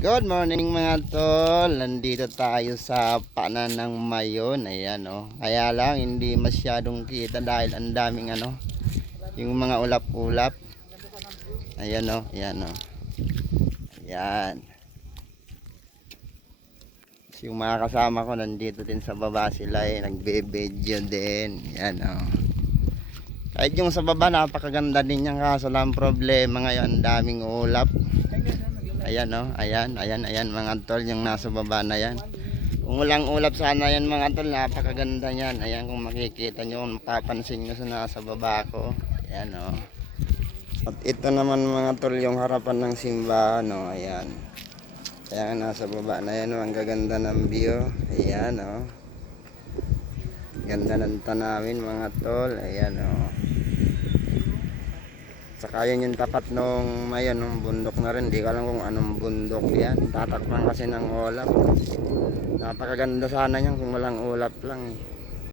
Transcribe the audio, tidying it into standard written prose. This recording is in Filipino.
Good morning mga tol. Nandito tayo sa paanan ng Mayon. Ayan Kaya lang hindi masyadong kita dahil ang daming yung mga ulap-ulap. Ayan Ayan Ayan. Yung mga kasama ko nandito din sa baba sila nagbe-video din. Ayan Kahit yung sa baba napakaganda din yan, kaso lang problema ngayon ang daming ulap. Ayan ayan mga tol, yung nasa baba na yan. Kung walang ulap sana yan mga tol, napakaganda yan. Ayan, kung makikita nyo, mapapansin nyo sa nasa baba ko. Ayan At ito naman mga tol, yung harapan ng simbahan ayan. Ayan, nasa baba na yan ang gaganda ng view. Ayan Ganda ng tanawin mga tol. Ayan Saka yun yung tapat nung Mayon, nung bundok na rin. Di ko alam kung anong bundok yan. Tatakpan kasi ng ulap. Napakaganda sana yan kung walang ulap lang